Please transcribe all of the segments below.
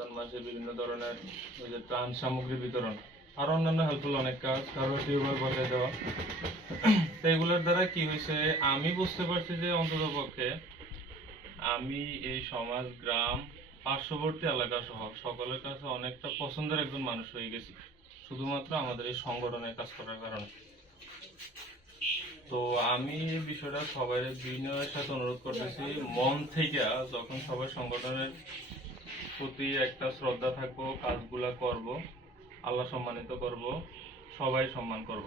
রমজান মাসে বিভিন্ন ধরনের ওই যে ত্রাণ সামগ্রী বিতরণ, আরো অন্যান্য হেল্পফুল অনেক কাজ, কারো টিউবওয়েল বসাই দেওয়া। তো এগুলোর দ্বারা কি হয়েছে, আমি বুঝতে পারছি যে অন্তত পক্ষে আমি এই সমাজ, গ্রাম, পার্শ্ববর্তী এলাকা সহ সকলের কাছে অনেকটা পছন্দের একজন মানুষ হয়ে গেছি, শুধুমাত্র আমাদের এই সংগঠনের কাজ করার কারণে। তো আমি এই বিষয়টা সবাই বিনয়ের সাথে অনুরোধ করতেছি, মন থেকে যখন সবাই সংগঠনের প্রতি একটা শ্রদ্ধা থাকবো, কাজগুলা করব, আল্লাহ সম্মানিত করব, সবাই সম্মান করব।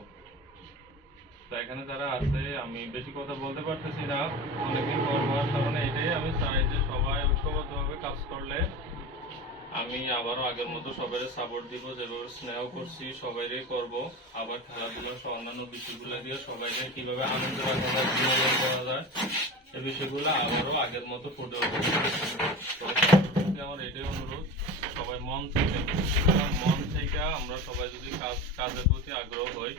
তো এখানে যারা আছে, আমি বেশি কথা বলতে পারতেছি না অনেকদিন পর হওয়ার কারণে, এটাই আমি চাই যে সবাই ঐক্যবদ্ধভাবে কাজ করলে আমি আবারও আগের মতো সবাই সাপোর্ট দিব, যেভাবে স্নেহ করছি সবাইকে করব। আবার খেলাধুলা সহ অন্যান্য বিষয়গুলো দিয়ে সবাইকে কিভাবে আনন্দ রাখা যায়, বিনোদন করা যায়, এই বিষয়গুলো আবারও আগের মতো ফুটে উঠবে। তো আমার এটাই অনুরোধ, সবাই মন থেকে আমরা সবাই যদি কাজের প্রতি আগ্রহ হই,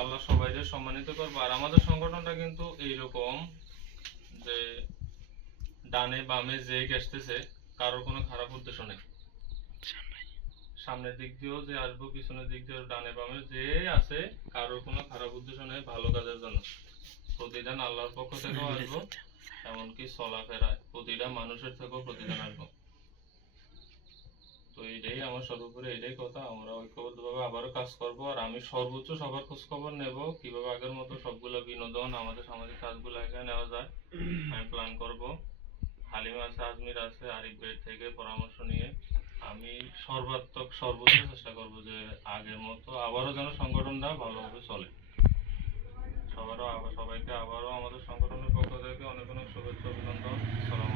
আল্লাহ সবাইকে সম্মানিত করবো। আর আমাদের সংগঠনটা কিন্তু এইরকম যে ডানে বামে যে আসতেছে কারোর কোনো খারাপ উদ্দেশ্য নেই, সামনের দিক দিয়েও যে আসবো, পিছনের দিক দিয়েও ডানে বামে যে আছে কারোর কোনো খারাপ উদ্দেশ্য নেই, ভালো কাজের জন্য। প্রতিদান আল্লাহর পক্ষ থেকেও আসবো, এমনকি চলাফেরায় প্রতিটা মানুষের থেকেও প্রতিদান আসবো। তো এইটাই আমার সর্বোপরি এটাই কথা, আমরা ঐক্যবদ্ধভাবে আবারও কাজ করব। আর আমি সর্বোচ্চ সবার খোঁজ খবর নেব, কিভাবে আগের মতো সবগুলো বিনোদন, আমাদের সামাজিক কাজগুলো এখানে নেওয়া যায়, আমি প্ল্যান করব। হালিমা আছে, আজমির আছে, আরিফ ভাইয়ের থেকে পরামর্শ নিয়ে আমি সর্বাত্মক সর্বোচ্চ চেষ্টা করব যে আগের মতো আবারও যেন সংগঠনটা ভালোভাবে চলে। সবাইকে আবারও আমাদের সংগঠনের পক্ষ থেকে অনেক অনেক শুভেচ্ছা, অভিনন্দন। আসসালামু আলাইকুম।